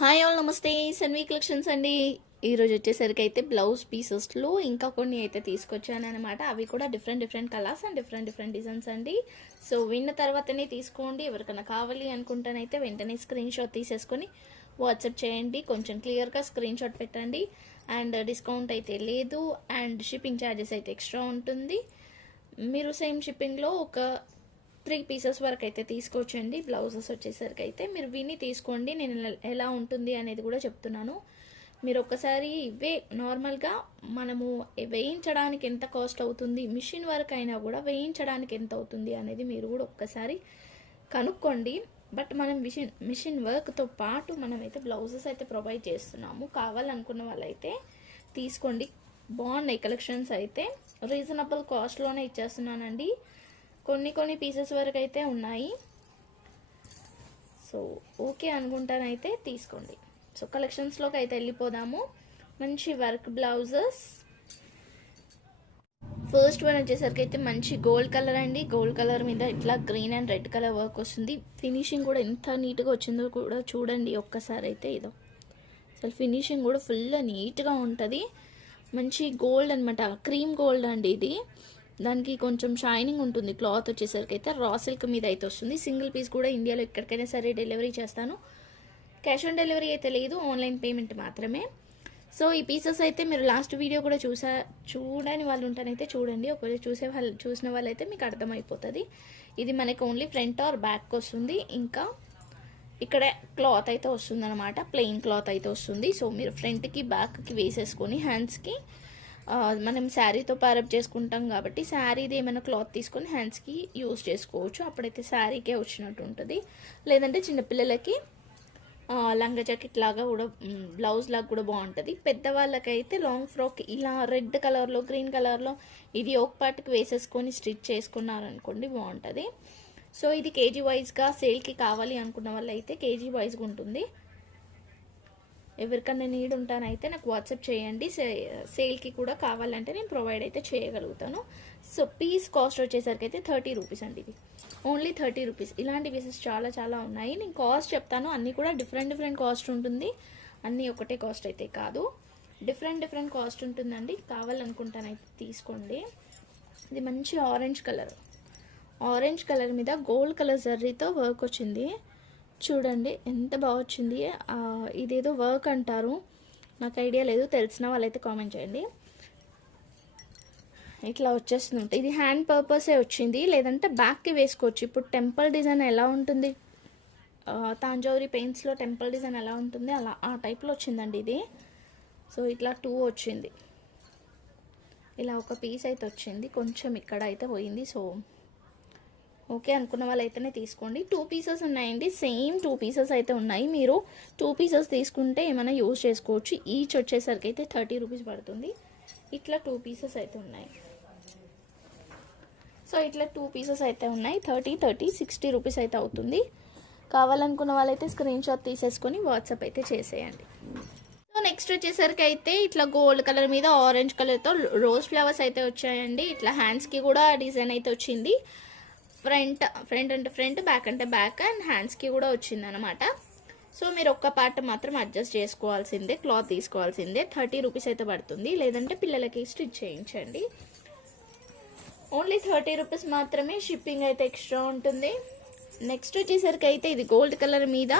Hi all, నమస్తే. Sanvi collections అండి. ఈరోజు వచ్చేసరికి అయితే బ్లౌజ్ పీసెస్లో ఇంకా కొన్ని అయితే తీసుకొచ్చాను అనమాట. అవి కూడా different colours and different designs అండి. సో విన్న తర్వాతనే తీసుకోండి. ఎవరికైనా కావాలి అనుకుంటానైతే వెంటనే స్క్రీన్ షాట్ తీసేసుకొని వాట్సాప్ చేయండి. కొంచెం క్లియర్గా స్క్రీన్ షాట్ పెట్టండి. అండ్ డిస్కౌంట్ అయితే లేదు, అండ్ షిప్పింగ్ ఛార్జెస్ అయితే ఎక్స్ట్రా ఉంటుంది. మీరు సేమ్ షిప్పింగ్లో ఒక 3 పీసెస్ వరకు అయితే తీసుకోవచ్చండి. బ్లౌజెస్ వచ్చేసరికి అయితే మీరు విని తీసుకోండి. నేను ఎలా ఉంటుంది అనేది కూడా చెప్తున్నాను. మీరు ఒక్కసారి ఇవే నార్మల్గా మనము వేయించడానికి ఎంత కాస్ట్ అవుతుంది, మిషన్ వర్క్ అయినా కూడా వేయించడానికి ఎంత అవుతుంది అనేది మీరు కూడా ఒక్కసారి కనుక్కోండి. బట్ మనం మిషన్ వర్క్తో పాటు మనమైతే బ్లౌజెస్ అయితే ప్రొవైడ్ చేస్తున్నాము. కావాలనుకున్న వాళ్ళైతే తీసుకోండి. బాగున్నాయి కలెక్షన్స్ అయితే. రీజనబుల్ కాస్ట్లోనే ఇచ్చేస్తున్నానండి. కొన్ని పీసెస్ వరకు అయితే ఉన్నాయి. సో ఓకే అనుకుంటానైతే తీసుకోండి. సో కలెక్షన్స్లోకి అయితే వెళ్ళిపోదాము. మంచి వర్క్ బ్లౌజెస్. ఫస్ట్ వన్ వచ్చేసరికి అయితే మంచి గోల్డ్ కలర్ అండి. గోల్డ్ కలర్ మీద ఇట్లా green and red colour work వస్తుంది. ఫినిషింగ్ కూడా ఎంత నీట్గా వచ్చిందో కూడా చూడండి ఒక్కసారి అయితే. ఇదో అసలు ఫినిషింగ్ కూడా ఫుల్ నీట్గా ఉంటుంది. మంచి గోల్డ్ అనమాట, క్రీమ్ గోల్డ్ అండి ఇది. దానికి కొంచెం షైనింగ్ ఉంటుంది. క్లాత్ వచ్చేసరికి అయితే రా సిల్క్ మీద అయితే వస్తుంది. సింగిల్ పీస్ కూడా ఇండియాలో ఎక్కడికైనా సరే డెలివరీ చేస్తాను. క్యాష్ ఆన్ డెలివరీ అయితే లేదు, ఆన్లైన్ పేమెంట్ మాత్రమే. సో ఈ పీసెస్ అయితే మీరు లాస్ట్ వీడియో కూడా చూడని వాళ్ళు ఉంటానైతే చూడండి. ఒకవేళ చూసిన వాళ్ళైతే మీకు అర్థమైపోతుంది. ఇది మనకి ఓన్లీ ఫ్రంట్ ఆర్ బ్యాక్ వస్తుంది. ఇంకా ఇక్కడ క్లాత్ అయితే వస్తుంది అనమాట, ప్లెయిన్ క్లాత్ అయితే వస్తుంది. సో మీరు ఫ్రంట్కి బ్యాక్కి వేసేసుకొని హ్యాండ్స్కి మనం శారీతో ప్యారప్ చేసుకుంటాం కాబట్టి శారీది ఏమైనా క్లాత్ తీసుకొని హ్యాండ్స్కి యూజ్ చేసుకోవచ్చు. అప్పుడైతే శారీకే వచ్చినట్టు ఉంటుంది. లేదంటే చిన్నపిల్లలకి లంగా జాకెట్ లాగా కూడా, బ్లౌజ్ లాగా కూడా బాగుంటుంది. పెద్దవాళ్ళకైతే లాంగ్ ఫ్రాక్ ఇలా రెడ్ కలర్లో గ్రీన్ కలర్లో ఇది ఒక పార్ట్కి వేసేసుకొని స్టిచ్ చేసుకున్నారనుకోండి బాగుంటుంది. సో ఇది కేజీ వైజ్గా సేల్కి కావాలి అనుకున్న వాళ్ళు అయితే కేజీ వైజ్గా ఉంటుంది. ఎవరికన్నా నీడ్ ఉంటానైతే నాకు వాట్సాప్ చేయండి. సేల్కి కూడా కావాలంటే నేను ప్రొవైడ్ అయితే చేయగలుగుతాను. సో పీస్ కాస్ట్ వచ్చేసరికి అయితే 30 రూపీస్ అండి. ఇది ఓన్లీ 30 రూపీస్. ఇలాంటి పీసెస్ చాలా ఉన్నాయి. నేను కాస్ట్ చెప్తాను. అన్నీ కూడా డిఫరెంట్ కాస్ట్ ఉంటుంది. అన్నీ ఒకటే కాస్ట్ అయితే కాదు, డిఫరెంట్ కాస్ట్ ఉంటుందండి. కావాలనుకుంటానైతే తీసుకోండి. ఇది మంచి ఆరెంజ్ కలర్ మీద గోల్డ్ కలర్ జర్రీతో వర్క్ వచ్చింది. చూడండి ఎంత బాగా వచ్చింది. ఇదేదో వర్క్ అంటారు, నాకు ఐడియా లేదు. తెలిసిన వాళ్ళైతే కామెంట్ చేయండి. ఇట్లా వచ్చేస్తుంది. ఇది హ్యాండ్ పర్పసే వచ్చింది, లేదంటే బ్యాక్కి వేసుకోవచ్చు. ఇప్పుడు టెంపుల్ డిజైన్ ఎలా ఉంటుంది, తాంజౌరి పెయింట్స్లో టెంపుల్ డిజైన్ ఎలా ఉంటుంది అలా ఆ టైప్లో వచ్చిందండి ఇది. సో ఇట్లా 2 వచ్చింది. ఇలా ఒక పీస్ అయితే వచ్చింది, కొంచెం ఇక్కడ అయితే పోయింది. సో ఓకే అనుకున్న వాళ్ళైతేనే తీసుకోండి. 2 పీసెస్ ఉన్నాయండి. సేమ్ 2 పీసెస్ అయితే ఉన్నాయి. మీరు 2 పీసెస్ తీసుకుంటే ఏమైనా యూజ్ చేసుకోవచ్చు. ఈచ్ వచ్చేసరికి అయితే 30 రూపీస్ పడుతుంది. ఇట్లా 2 పీసెస్ అయితే ఉన్నాయి. సో ఇట్లా 2 పీసెస్ అయితే ఉన్నాయి. 30 60 రూపీస్ అయితే అవుతుంది. కావాలనుకున్న వాళ్ళైతే స్క్రీన్ షాట్ తీసేసుకొని వాట్సాప్ అయితే చేసేయండి. సో నెక్స్ట్ వచ్చేసరికి అయితే ఇట్లా గోల్డ్ కలర్ మీద ఆరెంజ్ కలర్తో రోజ్ ఫ్లవర్స్ అయితే వచ్చాయండి. ఇట్లా హ్యాండ్స్కి కూడా డిజైన్ అయితే వచ్చింది. ఫ్రంట్ అంటే ఫ్రంట్, బ్యాక్ అంటే బ్యాక్, అండ్ హ్యాండ్స్కి కూడా వచ్చింది అనమాట. సో మీరు ఒక్క పార్ట్ మాత్రం అడ్జస్ట్ చేసుకోవాల్సిందే, క్లాత్ తీసుకోవాల్సిందే. 30 రూపీస్ అయితే పడుతుంది. లేదంటే పిల్లలకి స్టిచ్ చేయించండి. ఓన్లీ 30 రూపీస్ మాత్రమే. షిప్పింగ్ అయితే ఎక్స్ట్రా ఉంటుంది. నెక్స్ట్ వచ్చేసరికి అయితే ఇది గోల్డ్ కలర్ మీద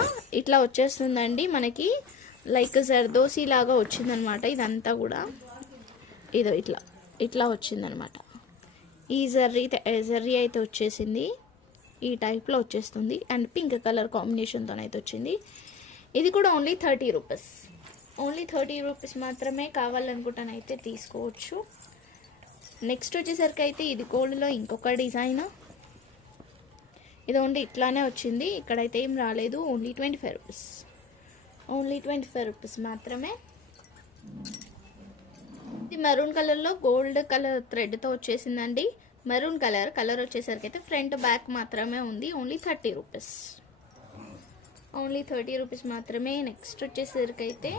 ఇట్లా వచ్చేస్తుందండి. మనకి లైక్ జర్దోసి లాగా వచ్చిందనమాట. ఇదంతా కూడా ఇదో ఇట్లా వచ్చిందనమాట. ఈ జర్రీ అయితే వచ్చేసింది, ఈ టైప్లో వచ్చేస్తుంది. అండ్ పింక్ కలర్ కాంబినేషన్తో అయితే వచ్చింది. ఇది కూడా ఓన్లీ 30 రూపీస్. ఓన్లీ 30 రూపీస్ మాత్రమే. కావాలనుకుంటానైతే తీసుకోవచ్చు. నెక్స్ట్ వచ్చేసరికి అయితే ఇది గోల్డ్లో ఇంకొక డిజైన్. ఇది ఓన్లీ ఇట్లానే వచ్చింది, ఇక్కడైతే ఏం రాలేదు. Only 25 rupees. ఓన్లీ 25 రూపీస్ మాత్రమే. ఇది మెరూన్ కలర్లో గోల్డ్ కలర్ థ్రెడ్తో వచ్చేసిందండి. మెరూన్ కలర్ వచ్చేసరికి అయితే ఫ్రంట్ బ్యాక్ మాత్రమే ఉంది. Only 30 rupees. ఓన్లీ 30 రూపీస్ మాత్రమే. నెక్స్ట్ వచ్చేసరికి అయితే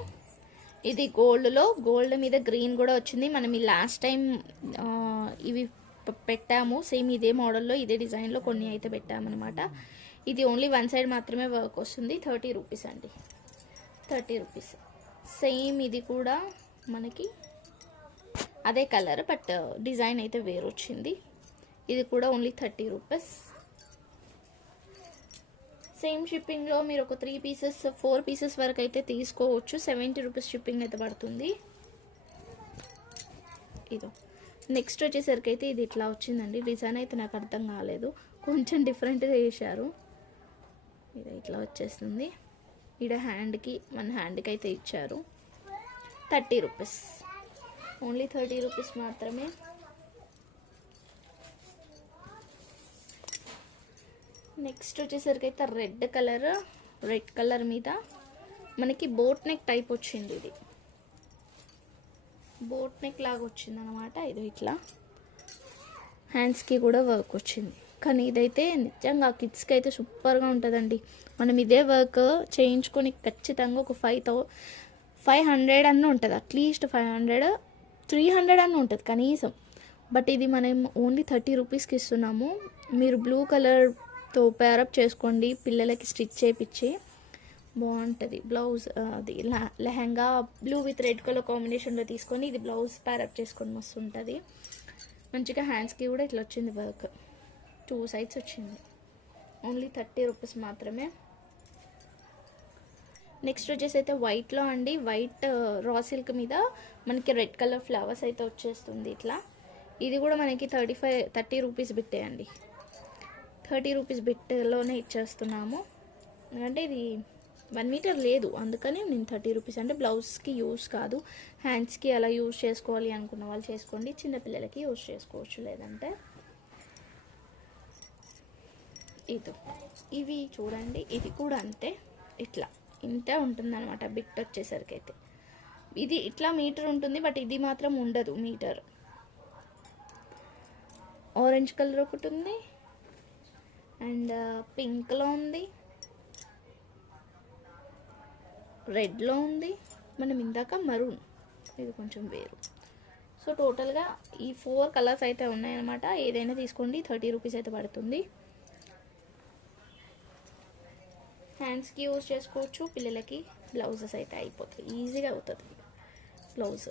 ఇది గోల్డ్ మీద గ్రీన్ కూడా వచ్చింది. మనం ఈ లాస్ట్ టైం ఇవి పెట్టాము, సేమ్ ఇదే మోడల్లో ఇదే డిజైన్లో కొన్ని అయితే పెట్టామన్నమాట. ఇది ఓన్లీ 1 సైడ్ మాత్రమే వర్క్ వస్తుంది. 30 రూపీస్ అండి. 30 రూపీస్. సేమ్ ఇది కూడా మనకి అదే కలర్ బట్ డిజైన్ అయితే వేరు వచ్చింది. ఇది కూడా ఓన్లీ 30 రూపీస్. సేమ్ షిప్పింగ్లో మీరు ఒక 3 పీసెస్ 4 పీసెస్ వరకు అయితే తీసుకోవచ్చు. 70 రూపీస్ షిప్పింగ్ అయితే పడుతుంది. ఇదో నెక్స్ట్ వచ్చేసరికి అయితే ఇది ఇట్లా వచ్చిందండి. డిజైన్ అయితే నాకు అర్థం కాలేదు, కొంచెం డిఫరెంట్గా చేశారు. ఇది ఇట్లా వచ్చేస్తుంది. ఇక్కడ హ్యాండ్కి మన హ్యాండ్కి అయితే ఇచ్చారు. 30 రూపీస్, ఓన్లీ 30 రూపీస్ మాత్రమే. నెక్స్ట్ వచ్చేసరికి అయితే రెడ్ కలర్ మీద మనకి బోట్ నెక్ టైప్ వచ్చింది. ఇది బోట్ నెక్ లాగా వచ్చింది అనమాట. ఇది ఇట్లా హ్యాండ్స్కి కూడా వర్క్ వచ్చింది. కానీ ఇదైతే నిజంగా కిడ్స్కి అయితే సూపర్గా ఉంటుందండి. మనం ఇదే వర్క్ చేయించుకొని ఖచ్చితంగా ఒక 500 అన్న ఉంటుంది, అట్లీస్ట్ 500 300 అన్న ఉంటుంది కనీసం. బట్ ఇది మనం ఓన్లీ 30 రూపీస్కి ఇస్తున్నాము. మీరు బ్లూ కలర్తో పేరప్ చేసుకోండి, పిల్లలకి స్టిచ్ చేయించి బాగుంటుంది. బ్లౌజ్ అది lehenga blue with red colour కాంబినేషన్లో తీసుకొని ఇది బ్లౌజ్ పేరప్ చేసుకొని మస్తు ఉంటుంది. మంచిగా హ్యాండ్స్కి కూడా ఇట్లా వచ్చింది వర్క్, 2 సైడ్స్ వచ్చింది. ఓన్లీ 30 రూపీస్ మాత్రమే. నెక్స్ట్ వచ్చేసి అయితే వైట్లో అండి. వైట్ రా సిల్క్ మీద మనకి రెడ్ కలర్ ఫ్లవర్స్ అయితే వచ్చేస్తుంది ఇట్లా. ఇది కూడా మనకి 30 రూపీస్ బిట్టే అండి. 30 రూపీస్ బిట్లోనే ఇచ్చేస్తున్నాము. ఎందుకంటే ఇది 1 మీటర్ లేదు, అందుకని నేను 30 రూపీస్. అంటే బ్లౌజ్కి యూస్ కాదు, హ్యాండ్స్కి అలా యూజ్ చేసుకోవాలి అనుకున్న వాళ్ళు చేసుకోండి. చిన్నపిల్లలకి యూజ్ చేసుకోవచ్చు. లేదంటే ఇవి చూడండి, ఇది కూడా అంతే. ఇట్లా ఇంతే ఉంటుంది అనమాట బిట్ వచ్చేసరికి అయితే. ఇది ఇట్లా మీటర్ ఉంటుంది, బట్ ఇది మాత్రం ఉండదు మీటర్. ఆరెంజ్ కలర్ ఒకటి ఉంది, అండ్ పింక్లో ఉంది, రెడ్లో ఉంది, మనం ఇందాక మరూన్, ఇది కొంచెం వేరు. సో టోటల్గా ఈ 4 కలర్స్ అయితే ఉన్నాయన్నమాట. ఏదైనా తీసుకోండి, 30 రూపీస్ అయితే పడుతుంది. హ్యాండ్స్కి యూజ్ చేసుకోవచ్చు, పిల్లలకి బ్లౌజెస్ అయితే అయిపోతాయి, ఈజీగా అవుతుంది బ్లౌజ్.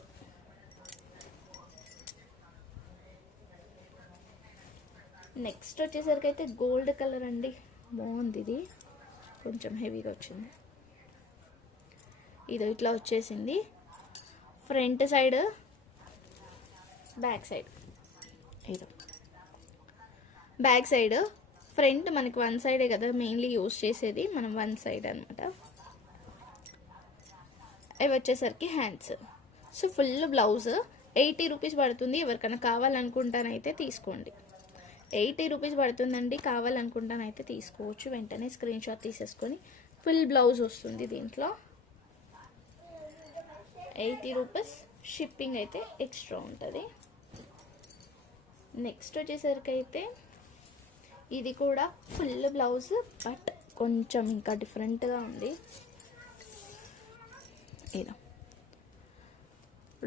నెక్స్ట్ వచ్చేసరికి అయితే గోల్డ్ కలర్ అండి. బాగుంది, ఇది కొంచెం హెవీగా వచ్చింది. ఇదో ఇట్లా వచ్చేసింది. Front side, back side. ఇదో బ్యాక్ సైడ్, ఫ్రంట్ మనకి 1 సైడే కదా మెయిన్లీ యూజ్ చేసేది, మనం 1 సైడ్ అనమాట. ఇవి వచ్చేసరికి hands. So full blouse 80 rupees పడుతుంది. ఎవరికైనా కావాలనుకుంటానైతే తీసుకోండి. 80 రూపీస్ పడుతుందండి. కావాలనుకుంటానైతే తీసుకోవచ్చు. వెంటనే స్క్రీన్ షాట్ తీసేసుకొని ఫుల్ బ్లౌజ్ వస్తుంది దీంట్లో. 80 రూపీస్, షిప్పింగ్ అయితే ఎక్స్ట్రా ఉంటుంది. నెక్స్ట్ వచ్చేసరికి అయితే ఇది కూడా ఫుల్ బ్లౌజ్, బట్ కొంచెం ఇంకా డిఫరెంట్గా ఉంది. ఇది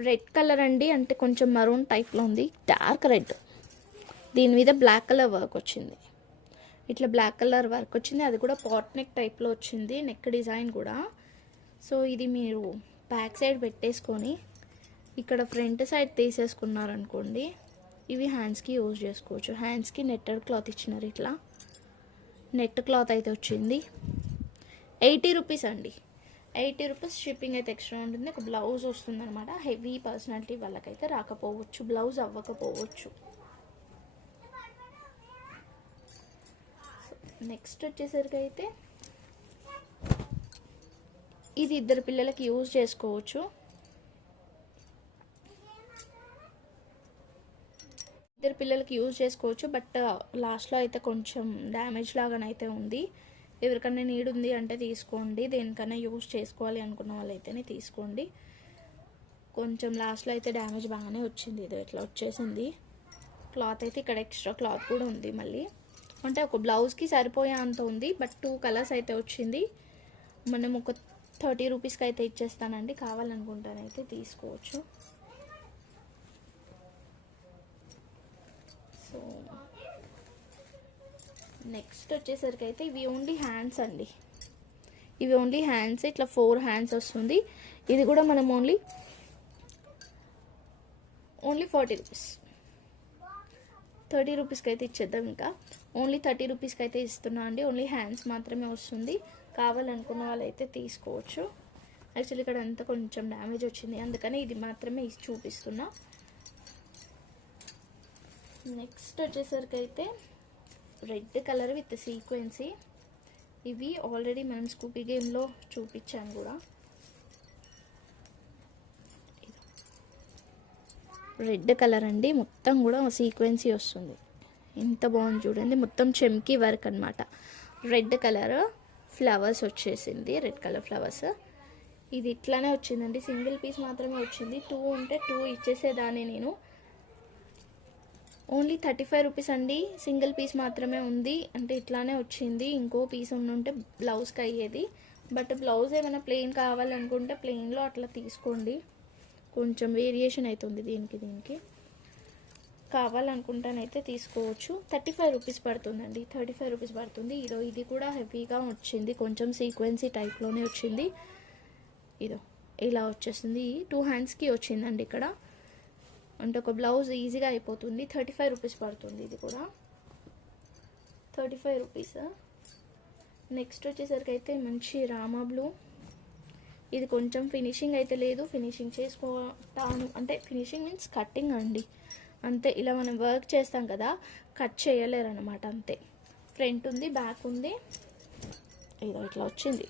రెడ్ కలర్ అండి, అంటే కొంచెం మరూన్ టైప్లో ఉంది, డార్క్ రెడ్. దీని మీద బ్లాక్ కలర్ వర్క్ వచ్చింది. ఇట్లా బ్లాక్ కలర్ వర్క్ వచ్చింది. అది కూడా పాట్ నెక్ టైప్లో వచ్చింది, నెక్ డిజైన్ కూడా. సో ఇది మీరు బ్యాక్ సైడ్ పెట్టేసుకొని ఇక్కడ ఫ్రంట్ సైడ్ తీసేసుకున్నారనుకోండి, ఇవి హ్యాండ్స్కి యూజ్ చేసుకోవచ్చు. హ్యాండ్స్కి నెట్టెడ్ క్లాత్ ఇచ్చినారు, ఇట్లా నెట్ క్లాత్ అయితే వచ్చింది. 80 రూపీస్ అండి. 80 రూపీస్, షిప్పింగ్ అయితే ఎక్స్ట్రా ఉంటుంది. ఒక బ్లౌజ్ వస్తుంది అనమాట. హెవీ పర్సనాలిటీ వాళ్ళకైతే రాకపోవచ్చు, బ్లౌజ్ అవ్వకపోవచ్చు. నెక్స్ట్ వచ్చేసరికి అయితే ఇది 2 పిల్లలకి యూజ్ చేసుకోవచ్చు. 2 పిల్లలకి యూజ్ చేసుకోవచ్చు, బట్ లాస్ట్లో అయితే కొంచెం డ్యామేజ్ లాగానైతే ఉంది. ఎవరికైనా నీడ్ ఉంది అంటే తీసుకోండి. దేనికైనా యూజ్ చేసుకోవాలి అనుకున్న వాళ్ళైతేనే తీసుకోండి. కొంచెం లాస్ట్లో అయితే డ్యామేజ్ బాగానే వచ్చింది. ఇది ఇట్లా వచ్చేసింది క్లాత్ అయితే. ఇక్కడ ఎక్స్ట్రా క్లాత్ కూడా ఉంది మళ్ళీ, అంటే ఒక బ్లౌజ్కి సరిపోయే అంత ఉంది. బట్ 2 కలర్స్ అయితే వచ్చింది. మనం ఒక 30 రూపీస్కి అయితే ఇచ్చేస్తానండి. కావాలనుకుంటానైతే తీసుకోవచ్చు. సో నెక్స్ట్ వచ్చేసరికి అయితే ఇవి ఓన్లీ హ్యాండ్స్ అండి. ఇవి ఓన్లీ హ్యాండ్స్, ఇట్లా 4 హ్యాండ్స్ వస్తుంది. ఇది కూడా మనం ఓన్లీ 40 రూపీస్, 30 రూపీస్కి అయితే ఇచ్చేద్దాం. ఇంకా ఓన్లీ 30 రూపీస్కి అయితే ఇస్తున్నా అండి. ఓన్లీ హ్యాండ్స్ మాత్రమే వస్తుంది. కావాలనుకున్న వాళ్ళైతే తీసుకోవచ్చు. యాక్చువల్లీ ఇక్కడ అంతా కొంచెం డ్యామేజ్ వచ్చింది, అందుకని ఇది మాత్రమే చూపిస్తున్నా. నెక్స్ట్ వచ్చేసరికి అయితే రెడ్ కలర్ విత్ సీక్వెన్సీ. ఇవి ఆల్రెడీ మనం స్కూపీ గేమ్లో చూపించాను కూడా. రెడ్ కలర్ అండి, మొత్తం కూడా సీక్వెన్సీ వస్తుంది. ఎంత బాగుంది చూడండి, మొత్తం చెమ్కీ వర్క్ అనమాట. రెడ్ కలర్ ఫ్లవర్స్ వచ్చేసింది, రెడ్ కలర్ ఫ్లవర్స్. ఇది ఇట్లానే వచ్చిందండి, సింగిల్ పీస్ మాత్రమే వచ్చింది. 2 ఉంటే 2 ఇచ్చేసేదాన్ని నేను. ఓన్లీ 35 రూపీస్ అండి, సింగిల్ పీస్ మాత్రమే ఉంది. అంటే ఇట్లానే వచ్చింది, ఇంకో పీస్ ఉంటే బ్లౌజ్కి అయ్యేది. బట్ బ్లౌజ్ ఏమైనా ప్లెయిన్ కావాలనుకుంటే ప్లెయిన్లో అట్లా తీసుకోండి, కొంచెం వేరియేషన్ అవుతుంది దీనికి. కావాలనుకుంటానైతే తీసుకోవచ్చు. 35 రూపీస్ పడుతుందండి, 35 రూపీస్ పడుతుంది. ఇది కూడా హెవీగా వచ్చింది, కొంచెం సీక్వెన్సీ టైప్లోనే వచ్చింది. ఇదో ఇలా వచ్చేస్తుంది. 2 హ్యాండ్స్కి వచ్చిందండి ఇక్కడ. అంటే ఒక బ్లౌజ్ ఈజీగా అయిపోతుంది. 35 రూపీస్ పడుతుంది. ఇది కూడా 35 రూపీస్. నెక్స్ట్ వచ్చేసరికి అయితే మంచి రామా బ్లూ. ఇది కొంచెం ఫినిషింగ్ అయితే లేదు, ఫినిషింగ్ చేసుకోవటాను. అంటే ఫినిషింగ్ మీన్స్ కట్టింగ్ అండి, అంతే. ఇలా మనం వర్క్ చేస్తాం కదా, కట్ చేయలేరు అనమాట, అంతే. ఫ్రంట్ ఉంది, బ్యాక్ ఉంది. ఇదో ఇట్లా వచ్చింది.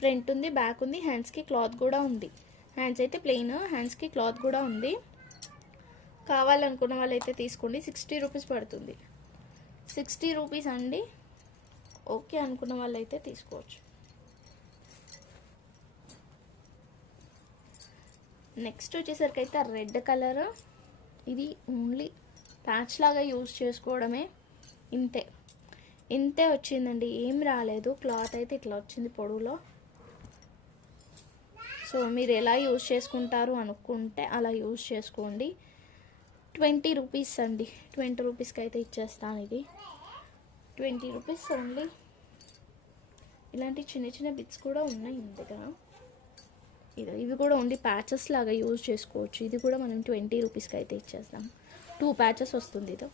ఫ్రంట్ ఉంది, బ్యాక్ ఉంది, హ్యాండ్స్కి క్లాత్ కూడా ఉంది. హ్యాండ్స్ అయితే ప్లెయిన్, హ్యాండ్స్కి క్లాత్ కూడా ఉంది. కావాలనుకున్న వాళ్ళైతే తీసుకోండి. 60 రూపీస్ పడుతుంది, 60 రూపీస్ అండి. ఓకే అనుకున్న వాళ్ళైతే తీసుకోవచ్చు. నెక్స్ట్ వచ్చేసరికి అయితే రెడ్ కలర్. ఇది ఓన్లీ ప్యాచ్ లాగా యూజ్ చేసుకోవడమే, ఇంతే వచ్చిందండి, ఏం రాలేదు. క్లాత్ అయితే ఇట్లా వచ్చింది పొడవులో. సో మీరు ఎలా యూజ్ చేసుకుంటారు అనుకుంటే అలా యూజ్ చేసుకోండి. 20 రూపీస్ అండి, 20 రూపీస్కి అయితే ఇచ్చేస్తాను. ఇది 20 రూపీస్ ఓన్లీ. ఇలాంటి చిన్న చిన్న బిట్స్ కూడా ఉన్నాయి మన దగ్గర. ఇవి కూడా ఓన్లీ ప్యాచెస్ లాగా యూజ్ చేసుకోవచ్చు. ఇది కూడా మనం 20 రూపీస్కి అయితే ఇచ్చేస్తాం. 2 ప్యాచెస్ వస్తుంది. ఇది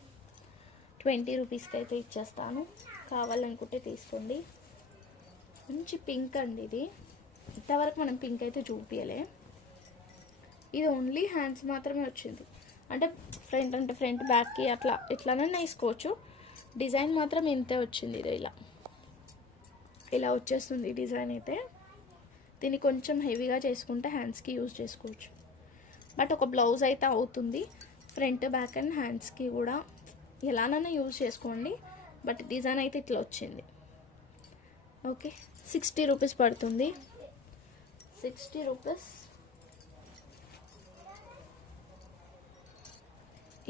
20 రూపీస్కి అయితే ఇచ్చేస్తాను. కావాలనుకుంటే తీసుకోండి. మంచి పింక్ అండి. ఇది ఇంతవరకు మనం పింక్ అయితే చూపించలే. ఇది ఓన్లీ హ్యాండ్స్ మాత్రమే వచ్చింది. అంటే ఫ్రంట్ బ్యాక్కి ఇట్లానే వేసుకోవచ్చు. డిజైన్ మాత్రం ఇంతే వచ్చింది. ఇది ఇలా వచ్చేస్తుంది డిజైన్ అయితే. దీన్ని కొంచెం హెవీగా చేసుకుంటే హ్యాండ్స్కి యూజ్ చేసుకోవచ్చు. బట్ ఒక బ్లౌజ్ అయితే అవుతుంది. ఫ్రంట్ బ్యాక్ అండ్ హ్యాండ్స్కి కూడా ఎలానైనా యూజ్ చేసుకోండి. బట్ డిజైన్ అయితే ఇట్లా వచ్చింది. ఓకే, 60 రూపీస్ పడుతుంది, 60 రూపీస్.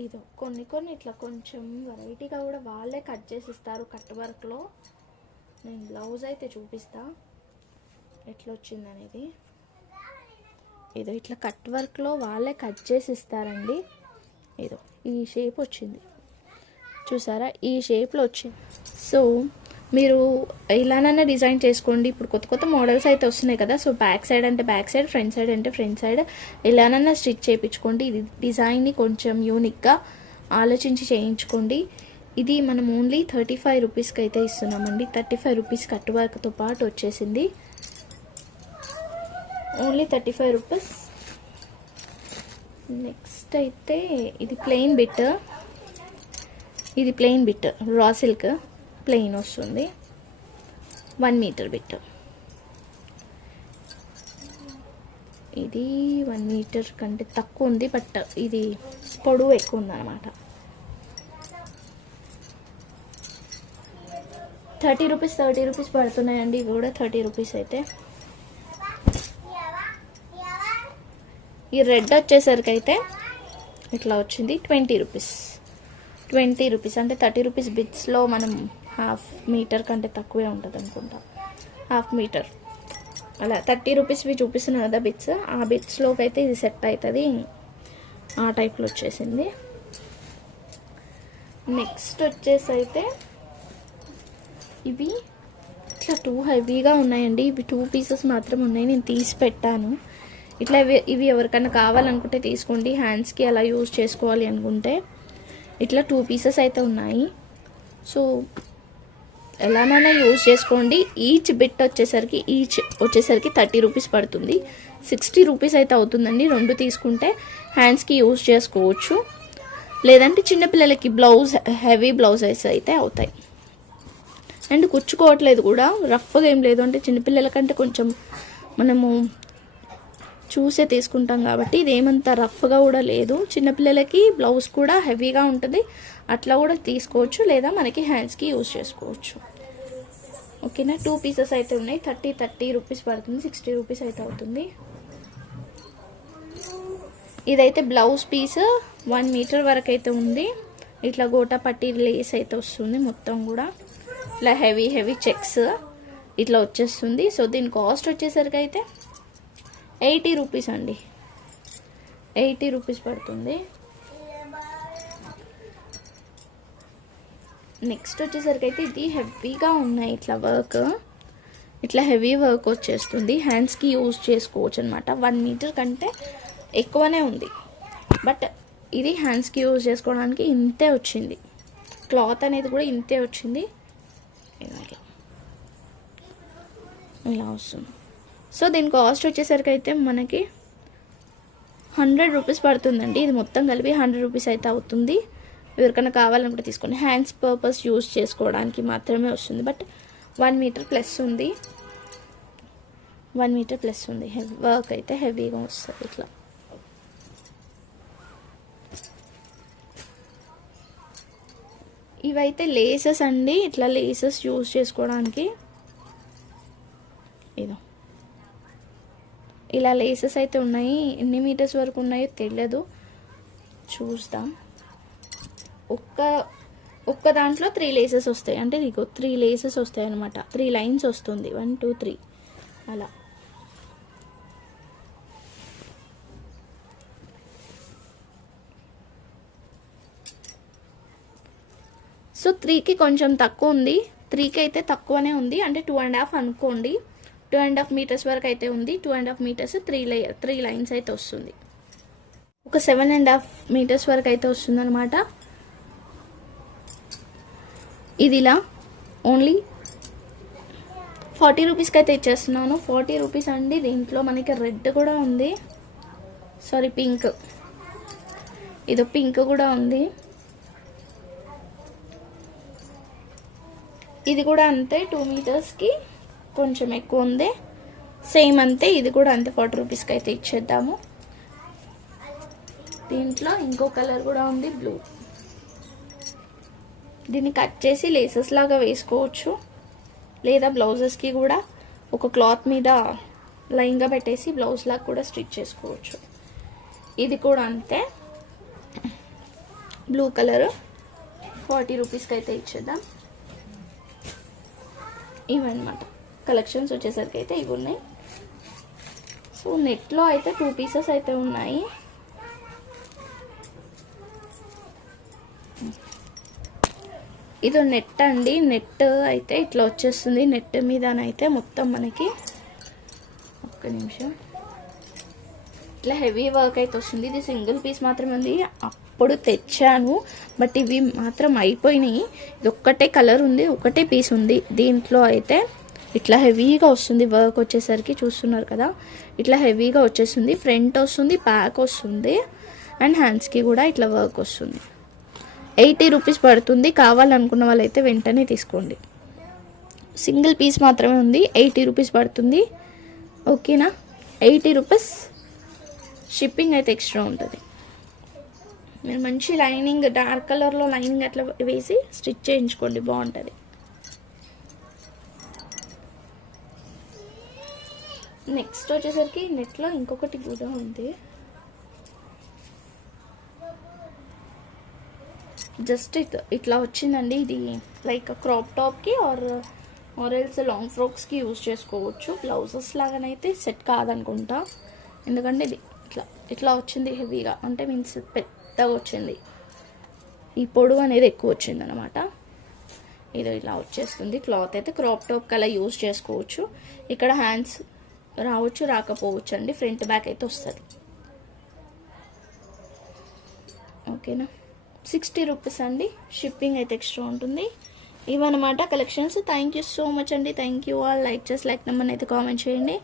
ఇదో కొన్ని ఇట్లా కొంచెం వెరైటీగా కూడా వాళ్ళే కట్ చేసి ఇస్తారు కట్ వర్క్లో. నేను బ్లౌజ్ అయితే చూపిస్తా ఎట్లా వచ్చిందనేది. ఇదో ఇట్లా కట్ వర్క్లో వాళ్ళే కట్ చేసి ఇస్తారండి. ఇదో ఈ షేప్ వచ్చింది చూసారా, ఈ షేప్లో వచ్చింది. సో మీరు ఇలానైనా డిజైన్ చేసుకోండి. ఇప్పుడు కొత్త మోడల్స్ అయితే వస్తున్నాయి కదా. సో బ్యాక్ సైడ్ అంటే బ్యాక్ సైడ్, ఫ్రంట్ సైడ్ అంటే ఫ్రంట్ సైడ్ ఇలానైనా స్టిచ్ చేయించుకోండి. ఇది డిజైన్ని కొంచెం యూనిక్గా ఆలోచించి చేయించుకోండి. ఇది మనం ఓన్లీ 35 రూపీస్కి అయితే ఇస్తున్నామండి. 35 రూపీస్ కట్ వర్క్తో పాటు వచ్చేసింది. Only 35 rupees. నెక్స్ట్ అయితే ఇది ప్లెయిన్ బిట్. ఇది plain bit raw silk plain వస్తుంది. 1 మీటర్ బిట్. ఇది 1 మీటర్ కంటే తక్కువ ఉంది, బట్ ఇది పొడవు ఎక్కువ ఉందన్నమాట. 30 రూపీస్ పడుతున్నాయండి. ఇవి కూడా 30 రూపీస్ అయితే. ఈ రెడ్ వచ్చేసరికి అయితే ఇట్లా వచ్చింది 20 రూపీస్. 20 రూపీస్ అంటే 30 రూపీస్ బిట్స్లో మనం 1/2 మీటర్ కంటే తక్కువే ఉంటుంది అనుకుంటా. 1/2 మీటర్ అలా 30 రూపీస్వి చూపిస్తున్నాను కదా బిట్స్. ఆ బిట్స్లోకి అయితే ఇది సెట్ అవుతుంది. ఆ టైప్లో వచ్చేసింది. నెక్స్ట్ వచ్చేసి అయితే ఇవి ఇట్లా 2 హెవీగా ఉన్నాయండి. ఇవి 2 పీసెస్ మాత్రం ఉన్నాయి, నేను తీసి పెట్టాను. ఇట్లా ఇవి ఎవరికైనా కావాలనుకుంటే తీసుకోండి, హ్యాండ్స్కి అలా యూజ్ చేసుకోవాలి అనుకుంటే. ఇట్లా 2 పీసెస్ అయితే ఉన్నాయి. సో ఎలానైనా యూజ్ చేసుకోండి. ఈచ్ వచ్చేసరికి 30 రూపీస్ పడుతుంది. 60 రూపీస్ అయితే అవుతుందండి. 2 తీసుకుంటే హ్యాండ్స్కి యూజ్ చేసుకోవచ్చు, లేదంటే చిన్నపిల్లలకి హెవీ బ్లౌజెస్ అయితే అవుతాయి. అండ్ కుచ్చుకోవట్లేదు కూడా, రఫ్గా ఏం లేదు. అంటే చిన్నపిల్లలకంటే కొంచెం మనము చూసే తీసుకుంటాం కాబట్టి ఇదేమంత రఫ్గా కూడా లేదు. చిన్నపిల్లలకి బ్లౌజ్ కూడా హెవీగా ఉంటుంది, అట్లా కూడా తీసుకోవచ్చు, లేదా మనకి హ్యాండ్స్కి యూజ్ చేసుకోవచ్చు. ఓకేనా, 2 పీసెస్ అయితే ఉన్నాయి. 30 రూపీస్ పడుతుంది, 60 రూపీస్ అయితే అవుతుంది. ఇదైతే బ్లౌజ్ పీస్ 1 మీటర్ వరకు అయితే ఉంది. ఇట్లా గోటా పట్టి లేస్ అయితే వస్తుంది మొత్తం కూడా. ఇట్లా హెవీ చెక్స్ ఇట్లా వచ్చేస్తుంది. సో దీని కాస్ట్ వచ్చేసరికి అయితే 80 రూపీస్ అండి. 80 రూపీస్ పడుతుంది. నెక్స్ట్ వచ్చేసరికి అయితే ఇది హెవీగా ఉన్నాయి. ఇట్లా హెవీ వర్క్ వచ్చేస్తుంది, హ్యాండ్స్కి యూజ్ చేసుకోవచ్చు అనమాట. 1 మీటర్ కంటే ఎక్కువనే ఉంది, బట్ ఇది హ్యాండ్స్కి యూజ్ చేసుకోవడానికి ఇంతే వచ్చింది. క్లాత్ అనేది కూడా ఇంతే వచ్చింది. ఇలా వస్తుంది. సో దీని కాస్ట్ వచ్చేసరికి అయితే మనకి 100 రూపీస్ పడుతుందండి. ఇది మొత్తం కలిపి 100 రూపీస్ అయితే అవుతుంది. ఎవరికైనా కావాలనుకుంటే తీసుకోండి. హ్యాండ్స్ పర్పస్ యూజ్ చేసుకోవడానికి మాత్రమే వస్తుంది, బట్ 1 మీటర్ ప్లస్ ఉంది. 1 మీటర్ ప్లస్ ఉంది. వర్క్ అయితే హెవీగా వస్తుంది. ఇట్లా ఇవైతే లేసెస్ అండి. ఇట్లా లేసెస్ యూజ్ చేసుకోవడానికి ఇలా లేసెస్ అయితే ఉన్నాయి. ఎన్ని మీటర్స్ వరకు ఉన్నాయో తెలియదు, చూద్దాం. ఒక్క దాంట్లో 3 లేసెస్ వస్తాయి. అంటే నీకు 3 లేసెస్ వస్తాయి అనమాట. 3 లైన్స్ వస్తుంది. 1 2 3 అలా. సో 3కి కొంచెం తక్కువ ఉంది. 3కి అయితే తక్కువనే ఉంది, అంటే 2.5 అనుకోండి. 2.5 మీటర్స్ వరకు అయితే ఉంది. 2.5 మీటర్స్ 3 లైన్స్ అయితే వస్తుంది. ఒక 7.5 మీటర్స్ వరకు అయితే వస్తుంది అనమాట. ఇది ఇలా ఓన్లీ 40 రూపీస్కి అయితే ఇచ్చేస్తున్నాను. 40 రూపీస్ అండి. దీంట్లో మనకి రెడ్ కూడా ఉంది, సారీ పింక్, ఇది పింక్ కూడా ఉంది. ఇది కూడా అంతే, 2 మీటర్స్కి కొంచెం ఎక్కువ ఉంది. సేమ్ అంతే, ఇది కూడా అంతే. 40 రూపీస్కి అయితే ఇచ్చేద్దాము. దీంట్లో ఇంకో కలర్ కూడా ఉంది, బ్లూ. దీన్ని కట్ చేసి లేసెస్ లాగా వేసుకోవచ్చు, లేదా బ్లౌజెస్కి కూడా ఒక క్లాత్ మీద లైన్గా పెట్టేసి బ్లౌజ్ లాగా కూడా స్టిచ్ చేసుకోవచ్చు. ఇది కూడా అంతే, బ్లూ కలర్. 40 రూపీస్కి అయితే ఇచ్చేద్దాం. ఇవన్నమాట కలెక్షన్స్ వచ్చేసరికి అయితే ఇవి ఉన్నాయి. సో నెట్లో అయితే 2 పీసెస్ అయితే ఉన్నాయి. ఇది నెట్ అండి. నెట్ అయితే ఇట్లా వచ్చేస్తుంది. నెట్ మీదనైతే మొత్తం మనకి ఒక్క నిమిషం ఇట్లా హెవీ వర్క్ అయితే వస్తుంది. ఇది సింగిల్ పీస్ మాత్రమే ఉంది. అప్పుడు తెచ్చాను, బట్ ఇవి మాత్రం అయిపోయినాయి. ఇది ఒక్కటే కలర్ ఉంది, ఒకటే పీస్ ఉంది. దీంట్లో అయితే ఇట్లా హెవీగా వస్తుంది వర్క్ వచ్చేసరికి, చూస్తున్నారు కదా. ఇట్లా హెవీగా వచ్చేస్తుంది. ఫ్రంట్ వస్తుంది, బ్యాక్ వస్తుంది, అండ్ హ్యాండ్స్కి కూడా ఇట్లా వర్క్ వస్తుంది. 80 రూపీస్ పడుతుంది. కావాలనుకున్న వాళ్ళైతే వెంటనే తీసుకోండి. సింగిల్ పీస్ మాత్రమే ఉంది, 80 రూపీస్ పడుతుంది. ఓకేనా, 80 రూపీస్. షిప్పింగ్ అయితే ఎక్స్ట్రా ఉంటుంది. మీరు మంచి లైనింగ్, డార్క్ కలర్లో లైనింగ్ అట్లా వేసి స్టిచ్ చేయించుకోండి, బాగుంటుంది. నెక్స్ట్ వచ్చేసరికి నెట్లో ఇంకొకటి కూడా ఉంది. జస్ట్ ఇట్లా వచ్చిందండి. ఇది లైక్ క్రాప్ టాప్కి ఆర్ ఎల్స్ లాంగ్ ఫ్రాక్స్కి యూజ్ చేసుకోవచ్చు. బ్లౌజెస్ లాగానైతే సెట్ కాదనుకుంటా, ఎందుకంటే ఇది ఇట్లా వచ్చింది హెవీగా, అంటే మీన్స్ పెద్దగా వచ్చింది. ఈ పొడవు అనేది ఎక్కువ వచ్చింది అనమాట. ఇది ఇలా వచ్చేస్తుంది. క్లాత్ అయితే క్రాప్ టాప్ అలా యూజ్ చేసుకోవచ్చు. ఇక్కడ హ్యాండ్స్ రావచ్చు రాకపోవచ్చు అండి. ఫ్రంట్ బ్యాక్ అయితే వస్తుంది. ఓకేనా, 60 రూపీస్ అండి. షిప్పింగ్ అయితే ఎక్స్ట్రా ఉంటుంది. ఇవన్నమాట collections. Thank you so much అండి. Thank you all. లైక్ చేసి లైక్ నెంబర్ని అయితే కామెంట్ చేయండి.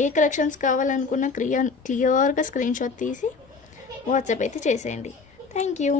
ఏ కలెక్షన్స్ కావాలనుకున్నా క్లియర్గా స్క్రీన్ షాట్ తీసి వాట్సాప్ అయితే చేసేయండి. Thank you.